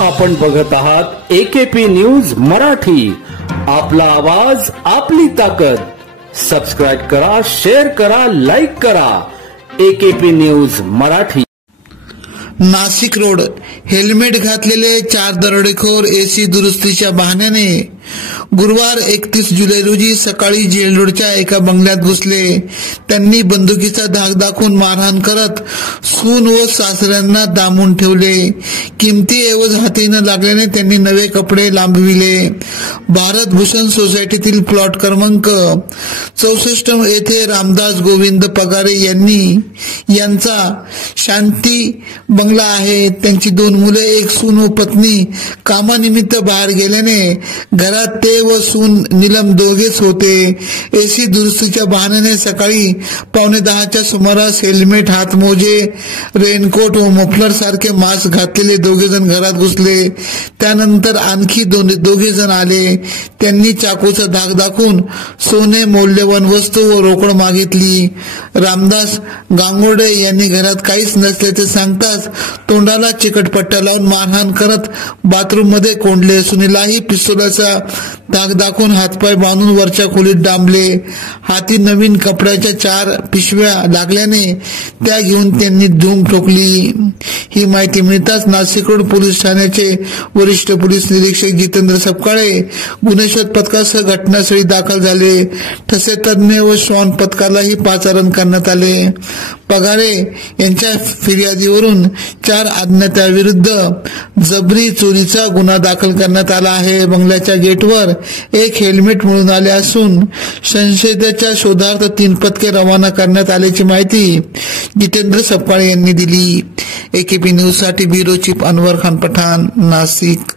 आपण बघत आहात AKP न्यूज मराठी. आपला आवाज आपली ताकद. सबस्क्राइब करा, शेअर करा, लाईक करा. AKP news Marathi. Nashik road. Helmet घातलेले 4 दरोडेखोर एसी दुरुस्तीच्या बहाण्याने गुरुवार 31 जुलै रोजी सकाळी जेल रोडच्या एका बंगल्यात घुसले. त्यांनी बंदुकीचा धाक दाखवून मारहाण करत सून व सासऱ्यांना दामून ठेवले. किमती ऐवज हाती न लागल्याने त्यांनी नवे कपडे लांबविले. भारत भूषण सोसायटीतील प्लॉट क्रमांक 64 येथे रामदास गोविंद पगारे यांचा शांती बंगला आहे. त्यांची 2 मुले, एक सून व पत्नी कामानिमित्त बाहेर गेल्याने घरात ते व सून नीलम दोघेच होते. एसी दुरुस्तीच्या बहाण्याने सकाळी 9:15च्या सुमारास हेल्मेट, हातमोजे, रेनकोट व मफलर सारखे मास्क घातलेले दोघे जण घरात घुसले. त्यानंतर आणखी दोघे जण आले. त्यांनी चाकूचा धाक दाखवून सोने, मौल्यवान वस्तू व रोकड मागितली. रामदास गांगोडे यांनी घरात काहीच नसल्याचे सांगताच तोंडाला चिकटपट्ट्या लावून मारहाण करत बाथरूम मध्ये कोंडले. सुनीलाही पिस्तुलाचा धाक दाखवून हातपाय बांधून वरच्या खोलीत डांबले. हाती नवीन कपड्याच्या 4 पिशव्या लागल्याने त्या घेऊन त्यांनी धूम ठोकली. ही माहिती मिळताच नाशिक रोड पोलीस ठाण्याचे वरिष्ठ पोलीस निरीक्षक जितेंद्र सपकाळे गुन्हेशोध पथकासह घटनास्थळी दाखल झाले. ठसे तज्ञ व श्वान पथकालाही पाचारण करण्यात आले. पगारे यांच्या फिर्यादीवरून 4 अज्ञाताविरुद्ध जबरी चोरीचा गुन्हा दाखल करण्यात आला आहे. बंगल्याच्या गेटवर एक हेल्मेट मिळून आले असून संशयिताच्या शोधार्थ 3 पथके रवाना करण्यात आल्याची माहिती जितेंद्र सपकाळे यांनी दिली. AKP न्यूज साठी ब्युरो चीफ अनवर खान पठाण, नाशिक.